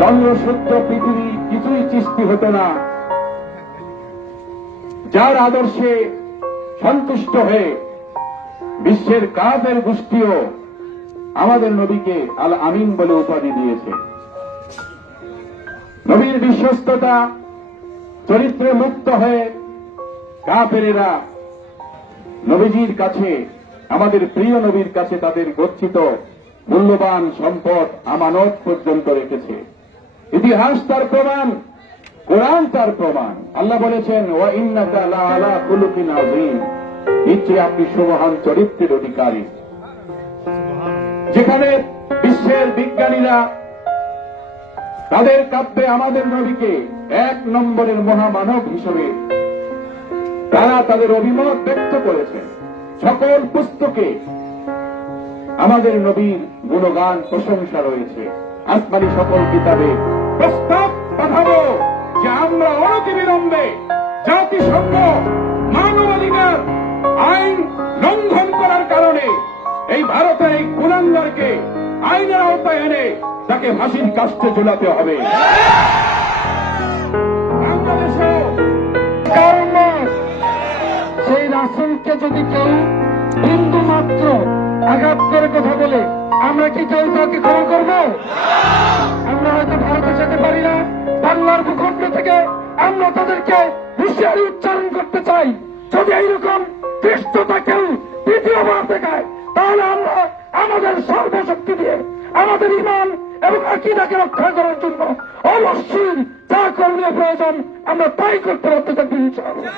চন্দ্রসূত্র পৃথিবী কিছুই সৃষ্টি হতো না যার আদর্শে সন্তুষ্ট হয়ে বিশ্বের কাফের গোষ্ঠীও আমাদের নবীকে আল আমিন বলে উপাধি দিয়েছে। নবীর বিশ্বস্ততা চরিত্রে মুক্ত হয়ে কাফেরেরা নবীজির কাছে, আমাদের প্রিয় নবীর কাছে তাদের গচ্ছিত মূল্যবান সম্পদ আমানত পর্যন্ত রেখেছে। ইতিহাস তার প্রমাণ, কোরআন তার প্রমাণ। আল্লাহ বলেছেন, ওয়া ইন্নাকা লাআলা খুলুকিন আযীম, নিশ্চয়ই আপনি সুমহান চরিত্রের অধিকারী। যেখানে বিশ্বের বিজ্ঞানীরা তাদের কাব্যে আমাদের নবীকে এক নম্বরের মহামানব হিসেবে তারা তাদের অভিমত ব্যক্ত করেছেন, সকল পুস্তকে আমাদের নবীর গুণগান প্রশংসা রয়েছে। আসমানি সকল কিতাবে প্রস্তাব পাঠাবো যে আমরা অনতিবিলম্বে জাতিসংঘ মানবাধিকার আইন লঙ্ঘন করার কারণে এই ভারতের এই গুণাঙ্গারকে আইনের আওতায় এনে তাকে ফাঁসির কাস্টে ঝুলাতে হবে। বাংলাদেশেও সেই রাসূলকে যদি কেউ বিন্দু মাত্র আঘাত করে কথা বলে, আমরা কি কেউ তাকে ক্ষমা করব? আমরা হয়তো ভারতে যেতে পারি না, বাংলার ভূখণ্ড থেকে আমরা তাদেরকে হুঁশিয়ারি উচ্চারণ করতে চাই, যদি এইরকম ধৃষ্টতা কেউ দ্বিতীয়বার দেখায়, তাহলে আমরা আমাদের সর্বশক্তি দিয়ে আমাদের ঈমান এবং আকীদাকে রক্ষা করার জন্য অবশ্যই যা করণীয় প্রয়োজন আমরা তাই করতে বাধ্য থাকবো ইনশাআল্লাহ।